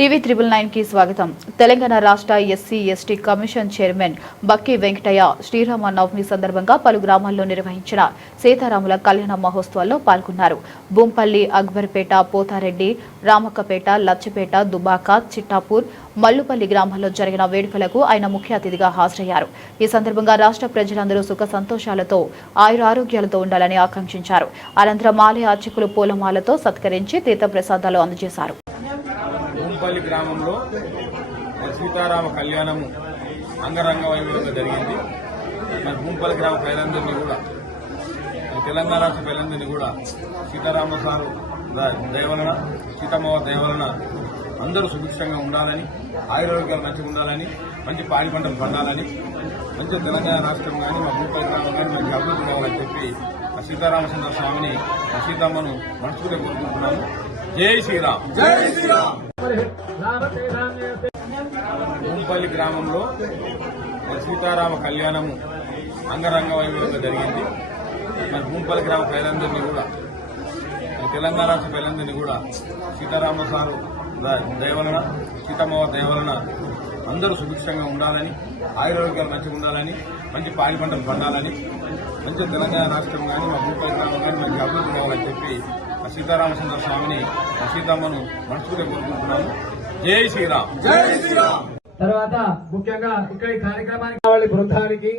TV 999 కి స్వాగతం. తెలంగాణ రాష్ట్ర SC ST commission chairman Bakki Venkataiah Srirama Navami సందర్భంగా పలు గ్రామాల్లో నిర్వహించిన సీతారాముల కళ్యాణ మహోత్సవాల్లో పాల్గొన్నారు. బూంపల్లి, అక్బర్పేట, పోతారెడ్డి, రామక్కపేట, లచ్చపేట, దుబాక, చిట్టాపూర్, మల్లుపల్లి గ్రామాల్లో జరిగిన వేడుకలకు ఆయన ముఖ్య అతిథిగా హాజరయ్యారు. ఈ సందర్భంగా రాష్ట్ర ప్రజలందరూ సుఖ సంతోషాలతో ఆయురారోగ్యాలతో ఉండాలని ఆకాంక్షించారు. అనంతరం ఆలయ అర్చకులు పూలమాలతో సత్కరించి తీర్థప్రసాదాలు అందజేశారు. బూంపల్లి గ్రామంలో సీతారామ కళ్యాణము అంగరంగ వైభవంగా జరిగింది. బూంపల్లి గ్రామ ప్రజలందరినీ కూడా, తెలంగాణ రాష్ట్ర ప్రజలందరినీ కూడా సీతారామ సారు దయవలన, సీతమ్మ దయవలన అందరూ సుభిక్షంగా ఉండాలని, ఆయుర్వేదాలు మంచిగా ఉండాలని, మంచి పాడి పంటలు పండాలని, మంచి తెలంగాణ రాష్ట్రం కానీ మా బూంపల్లి గ్రామం కానీ మంచి అభివృద్ధి కావాలని చెప్పి సీతారామచంద్ర స్వామిని, సీతమ్మను మనస్ఫూర్తిగా కోరుకుంటున్నాము. జై శ్రీరామ్. జై శ్రీరామ్. బూంపల్లి గ్రామంలో సీతారామ కళ్యాణము అంగరంగ వైభవంగా జరిగింది. బూంపల్లి గ్రామ ప్రజలందరినీ కూడా, తెలంగాణ రాష్ట్ర ప్రజలందరినీ కూడా సీతారామ సారు దయవలన, సీతమ్మ దయవలన అందరూ సుభిక్షంగా ఉండాలని, ఆయుర్వేదాలు మంచిగా ఉండాలని, మంచి పాడి పంటలు పండాలని, మంచి తెలంగాణ రాష్ట్రం కానీ మా బూంపల్లి గ్రామం కానీ మంచి అభివృద్ధి కావాలని చెప్పి సీతారామచంద్ర స్వామిని, సీతమ్మను మనస్ఫూర్తిగా కోరుకుంటున్నాము. జై శ్రీరామ్. జై శ్రీరామ్. తర్వాత ముఖ్యంగా ఇక్కడ ఈ కార్యక్రమానికి కావాలి బృందానికి